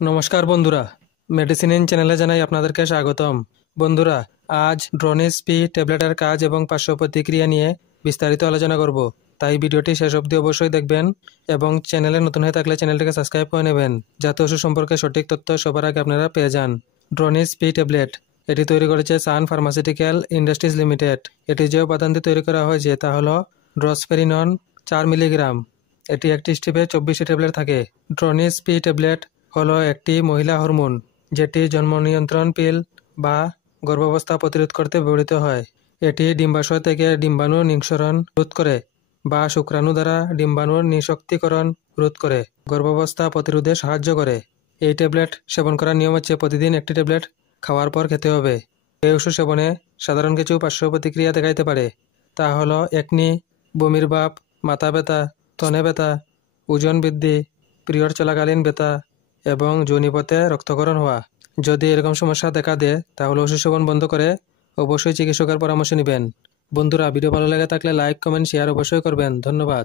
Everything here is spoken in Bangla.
নমস্কার বন্ধুরা, মেডিসিন ইন চ্যানেলে জানাই আপনাদেরকে স্বাগতম। বন্ধুরা, আজ ড্রোনিস পি ট্যাবলেটের কাজ এবং পার্শ্ব প্রতিক্রিয়া নিয়ে বিস্তারিত আলোচনা করব, তাই ভিডিওটি শেষ অবধি অবশ্যই দেখবেন এবং চ্যানেলে নতুন হয়ে থাকলে চ্যানেলটিকে সাবস্ক্রাইব করে নেবেন, যাতে ওষুধ সম্পর্কে সঠিক তথ্য সবার আগে আপনারা পেয়ে যান। ড্রোনিস পি ট্যাবলেট এটি তৈরি করেছে সান ফার্মাসিউটিক্যাল ইন্ডাস্ট্রিজ লিমিটেড। এটি যে উপাদান দিয়ে তৈরি করা হয়েছে তা হলো ড্রসফেরিনন 4 মিলিগ্রাম। এটি একটি স্ট্রিপে 24টি ট্যাবলেট থাকে। ড্রোনিস পি ট্যাবলেট হলো একটি মহিলা হরমোন, যেটি জন্ম নিয়ন্ত্রণ পিল বা গর্ভাবস্থা প্রতিরোধ করতে ব্যবহৃত হয়। এটি ডিম্বাশয় থেকে ডিম্বাণুর নিঃসরণ রোধ করে বা শুক্রাণু দ্বারা ডিম্বাণুর নিঃশক্তিকরণ রোধ করে গর্ভাবস্থা প্রতিরোধে সাহায্য করে। এই ট্যাবলেট সেবন করার নিয়ম হচ্ছে প্রতিদিন একটি ট্যাবলেট খাওয়ার পর খেতে হবে। এই ওষুধ সেবনে সাধারণ কিছু পার্শ্ব প্রতিক্রিয়া দেখাইতে পারে, তা হলো একনি, বমির ভাব, মাথা ব্যথা, স্তনে ব্যথা, ওজন বৃদ্ধি, পিরিয়ড চলাকালীন ব্যথা এবং যোনিপথে রক্তক্ষরণ হওয়া। যদি এরকম সমস্যা দেখা দেয় তাহলে ওষুধ সেবন বন্ধ করে অবশ্যই চিকিৎসকের পরামর্শ নেবেন। বন্ধুরা, ভিডিও ভালো লেগে থাকলে লাইক, কমেন্ট, শেয়ার অবশ্যই করবেন। ধন্যবাদ।